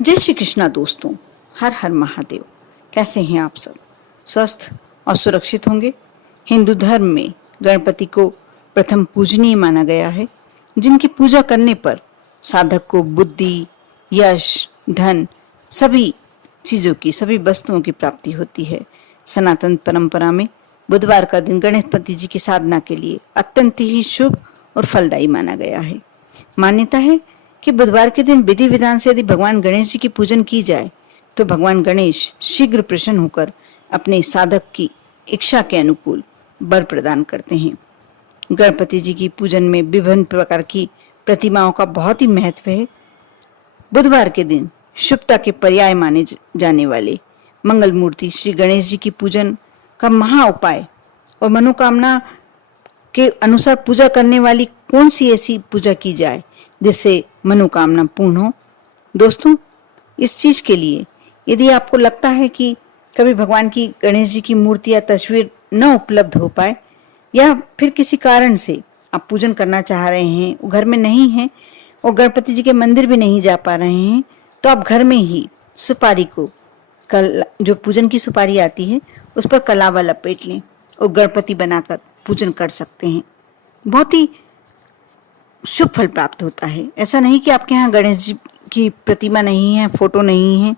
जय श्री कृष्णा दोस्तों, हर हर महादेव। कैसे हैं आप सब? स्वस्थ और सुरक्षित होंगे। हिंदू धर्म में गणपति को प्रथम पूजनीय माना गया है, जिनकी पूजा करने पर साधक को बुद्धि, यश, धन, सभी चीजों की, सभी वस्तुओं की प्राप्ति होती है। सनातन परंपरा में बुधवार का दिन गणपति जी की साधना के लिए अत्यंत ही शुभ और फलदायी माना गया है। मान्यता है कि बुधवार के दिन विधि विधान से यदि भगवान गणेश जी की पूजन की जाए तो भगवान गणेश शीघ्र प्रसन्न होकर अपने साधक की इच्छा के अनुकूल वर प्रदान करते हैं। गणपति जी की पूजन में विभिन्न प्रकार की प्रतिमाओं का बहुत ही महत्व है। बुधवार के दिन शुभता के पर्याय माने जाने वाले मंगल मूर्ति श्री गणेश जी की पूजन का महा उपाय और मनोकामना के अनुसार पूजा करने वाली कौन सी ऐसी पूजा की जाए जिससे मनोकामना पूर्ण हो। दोस्तों, इस चीज के लिए यदि आपको लगता है कि कभी भगवान की गणेश जी की मूर्ति या तस्वीर न उपलब्ध हो पाए या फिर किसी कारण से आप पूजन करना चाह रहे हैं, वो घर में नहीं है और गणपति जी के मंदिर भी नहीं जा पा रहे हैं, तो आप घर में ही सुपारी को जो पूजन की सुपारी आती है उस पर कलावा लपेट लें और गणपति बनाकर पूजन कर सकते हैं। बहुत ही शुभ फल प्राप्त होता है। ऐसा नहीं कि आपके यहाँ गणेश जी की प्रतिमा नहीं है, फोटो नहीं है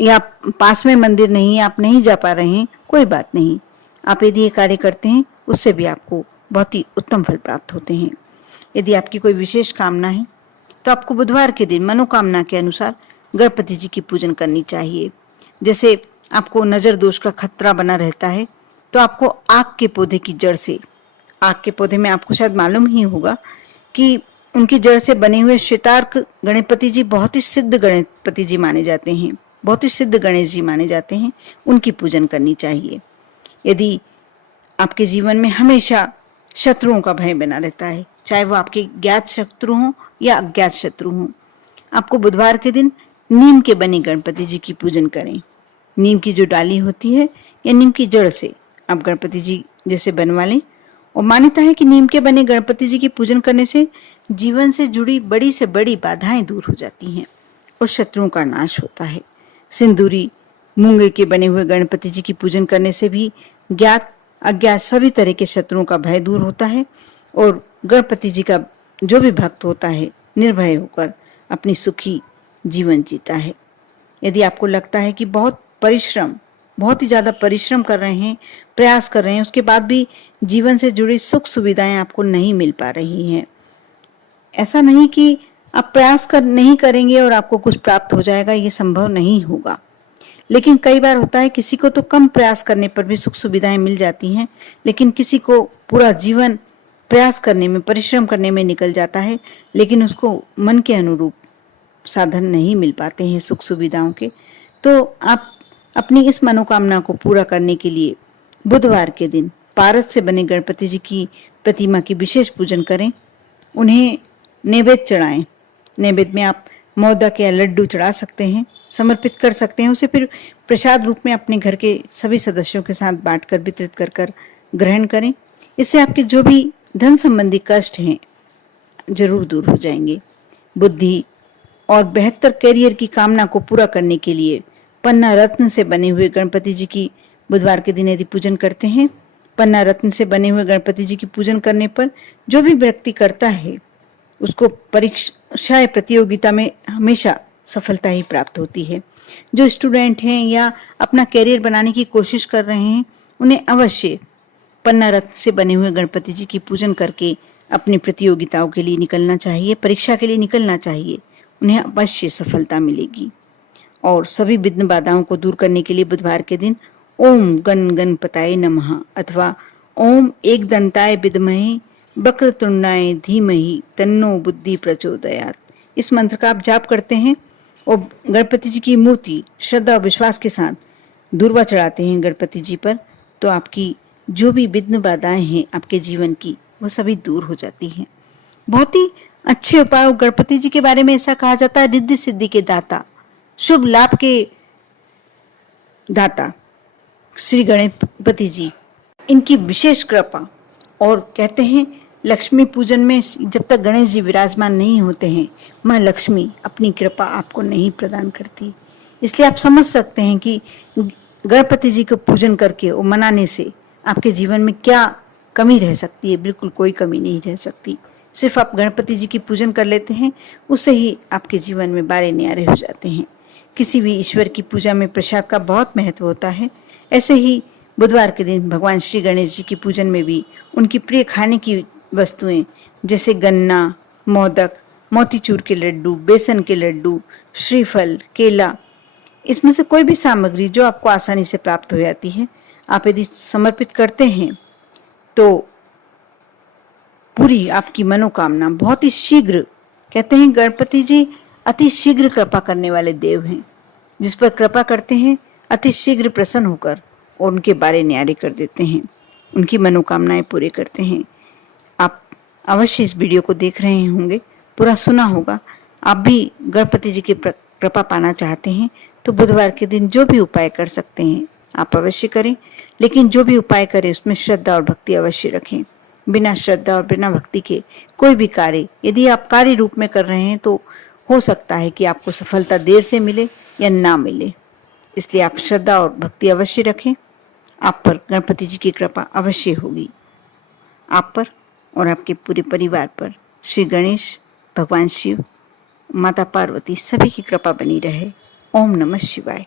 या पास में मंदिर नहीं है, आप नहीं जा पा रहे हैं, कोई बात नहीं। आप यदि ये कार्य करते हैं उससे भी आपको बहुत ही उत्तम फल प्राप्त होते हैं। यदि आपकी कोई विशेष कामना है तो आपको बुधवार के दिन मनोकामना के अनुसार गणपति जी की पूजन करनी चाहिए। जैसे आपको नजर दोष का खतरा बना रहता है तो आपको आक के पौधे की जड़ से, आक के पौधे में आपको शायद मालूम ही होगा कि उनकी जड़ से बने हुए श्वेतार्क गणपति जी बहुत ही सिद्ध गणपति जी माने जाते हैं, बहुत ही सिद्ध गणेश जी माने जाते हैं। उनकी पूजन करनी चाहिए। यदि आपके जीवन में हमेशा शत्रुओं का भय बना रहता है, चाहे वो आपके ज्ञात शत्रु हों या अज्ञात शत्रु हों, आपको बुधवार के दिन नीम के बने गणपति जी की पूजन करें। नीम की जो डाली होती है या नीम की जड़ से आप गणपति जी जैसे बनवा लें। और मान्यता है कि नीम के बने गणपति जी की पूजन करने से जीवन से जुड़ी बड़ी से बड़ी बाधाएं दूर हो जाती हैं और शत्रुओं का नाश होता है। सिंदूरी मूंगे के बने हुए गणपति जी की पूजन करने से भी ज्ञात अज्ञात सभी तरह के शत्रुओं का भय दूर होता है और गणपति जी का जो भी भक्त होता है निर्भय होकर अपनी सुखी जीवन जीता है। यदि आपको लगता है कि बहुत ही ज्यादा परिश्रम कर रहे हैं, प्रयास कर रहे हैं, उसके बाद भी जीवन से जुड़ी सुख सुविधाएं आपको नहीं मिल पा रही हैं, ऐसा नहीं कि आप प्रयास नहीं करेंगे और आपको कुछ प्राप्त हो जाएगा, ये संभव नहीं होगा। लेकिन कई बार होता है किसी को तो कम प्रयास करने पर भी सुख सुविधाएं मिल जाती हैं, लेकिन किसी को पूरा जीवन प्रयास करने में, परिश्रम करने में निकल जाता है, लेकिन उसको मन के अनुरूप साधन नहीं मिल पाते हैं सुख सुविधाओं के। तो आप अपनी इस मनोकामना को पूरा करने के लिए बुधवार के दिन पारस से बने गणपति जी की प्रतिमा की विशेष पूजन करें। उन्हें नैवेद्य चढ़ाएं। नैवेद्य में आप मोदक या लड्डू चढ़ा सकते हैं, समर्पित कर सकते हैं। उसे फिर प्रसाद रूप में अपने घर के सभी सदस्यों के साथ बांटकर वितरित कर ग्रहण करें। इससे आपके जो भी धन संबंधी कष्ट हैं जरूर दूर हो जाएंगे। बुद्धि और बेहतर करियर की कामना को पूरा करने के लिए पन्ना रत्न से बने हुए गणपति जी की बुधवार के दिन यदि पूजन करते हैं, पन्ना रत्न से बने हुए गणपति जी की पूजन करने पर जो भी व्यक्ति करता है उसको परीक्षा प्रतियोगिता में हमेशा सफलता ही प्राप्त होती है। जो स्टूडेंट हैं या अपना करियर बनाने की कोशिश कर रहे हैं, उन्हें अवश्य पन्ना रत्न से बने हुए गणपति जी की पूजन करके अपनी प्रतियोगिताओं के लिए निकलना चाहिए, परीक्षा के लिए निकलना चाहिए। उन्हें अवश्य सफलता मिलेगी। और सभी विघ्न बाधाओं को दूर करने के लिए बुधवार के दिन ओम गण गणपताय नमः अथवा ओम एक दंताय विद्महे वक्रतुंडाय धीमहि तन्नो बुद्धि प्रचोदयात्, इस मंत्र का आप जाप करते हैं और गणपति जी की मूर्ति श्रद्धा और विश्वास के साथ दूर्वा चढ़ाते हैं गणपति जी पर, तो आपकी जो भी विघ्न बाधाएं हैं आपके जीवन की, वो सभी दूर हो जाती हैं। बहुत ही अच्छे उपाय। गणपति जी के बारे में ऐसा कहा जाता है, रिद्धि सिद्धि के दाता, शुभ लाभ के दाता श्री गणपति जी, इनकी विशेष कृपा और कहते हैं लक्ष्मी पूजन में जब तक गणेश जी विराजमान नहीं होते हैं, माँ लक्ष्मी अपनी कृपा आपको नहीं प्रदान करती। इसलिए आप समझ सकते हैं कि गणपति जी को पूजन करके और मनाने से आपके जीवन में क्या कमी रह सकती है। बिल्कुल कोई कमी नहीं रह सकती। सिर्फ आप गणपति जी की पूजन कर लेते हैं, उससे ही आपके जीवन में बारे न्यारे हो जाते हैं। किसी भी ईश्वर की पूजा में प्रसाद का बहुत महत्व होता है। ऐसे ही बुधवार के दिन भगवान श्री गणेश जी की पूजन में भी उनकी प्रिय खाने की वस्तुएं जैसे गन्ना, मोदक, मोतीचूर के लड्डू, बेसन के लड्डू, श्रीफल, केला, इसमें से कोई भी सामग्री जो आपको आसानी से प्राप्त हो जाती है, आप यदि समर्पित करते हैं तो पूरी आपकी मनोकामना बहुत ही शीघ्र, कहते हैं गणपति जी अति शीघ्र कृपा करने वाले देव हैं। जिस पर कृपा करते हैं अति शीघ्र प्रसन्न होकर और उनके बारे न्यारे कर देते हैं, उनकी मनोकामनाएं पूरी करते हैं। आप अवश्य इस वीडियो को देख रहे होंगे, पूरा सुना होगा। आप भी गणपति जी की कृपा पाना चाहते हैं तो बुधवार के दिन जो भी उपाय कर सकते हैं आप अवश्य करें, लेकिन जो भी उपाय करें उसमें श्रद्धा और भक्ति अवश्य रखें। बिना श्रद्धा और बिना भक्ति के कोई भी कार्य यदि आप कार्य रूप में कर रहे हैं तो हो सकता है कि आपको सफलता देर से मिले या ना मिले। इसलिए आप श्रद्धा और भक्ति अवश्य रखें। आप पर गणपति जी की कृपा अवश्य होगी। आप पर और आपके पूरे परिवार पर श्री गणेश, भगवान शिव, माता पार्वती सभी की कृपा बनी रहे। ओम नमः शिवाय।